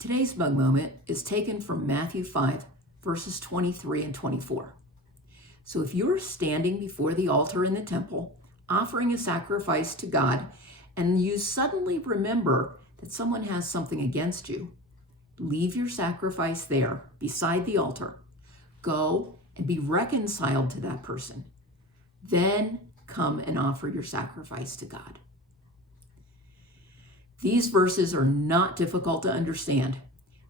Today's mug moment is taken from Matthew 5, verses 23 and 24. So if you're standing before the altar in the temple, offering a sacrifice to God, and you suddenly remember that someone has something against you, leave your sacrifice there beside the altar. Go and be reconciled to that person. Then come and offer your sacrifice to God. These verses are not difficult to understand.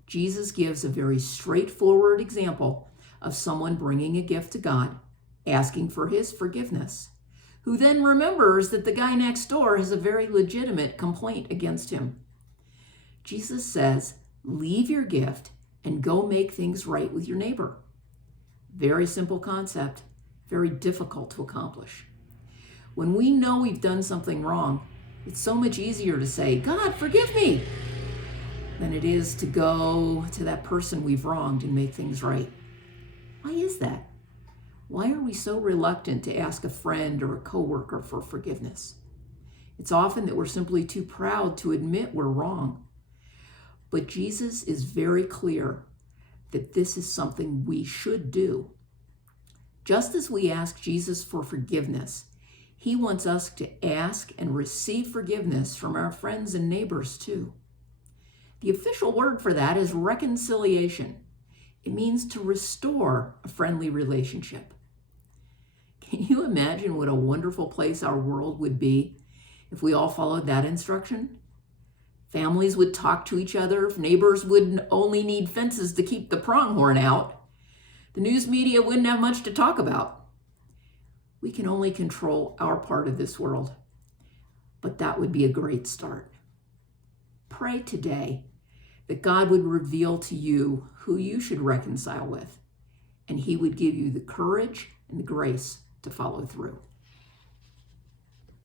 Jesus gives a very straightforward example of someone bringing a gift to God, asking for his forgiveness, who then remembers that the guy next door has a very legitimate complaint against him. Jesus says, leave your gift and go make things right with your neighbor. Very simple concept, very difficult to accomplish. When we know we've done something wrong, it's so much easier to say, God, forgive me, than it is to go to that person we've wronged and make things right. Why is that? Why are we so reluctant to ask a friend or a coworker for forgiveness? It's often that we're simply too proud to admit we're wrong. But Jesus is very clear that this is something we should do. Just as we ask Jesus for forgiveness, he wants us to ask and receive forgiveness from our friends and neighbors too. The official word for that is reconciliation. It means to restore a friendly relationship. Can you imagine what a wonderful place our world would be if we all followed that instruction? Families would talk to each other. Neighbors would only need fences to keep the pronghorn out. The news media wouldn't have much to talk about. We can only control our part of this world, but that would be a great start. Pray today that God would reveal to you who you should reconcile with, and he would give you the courage and the grace to follow through.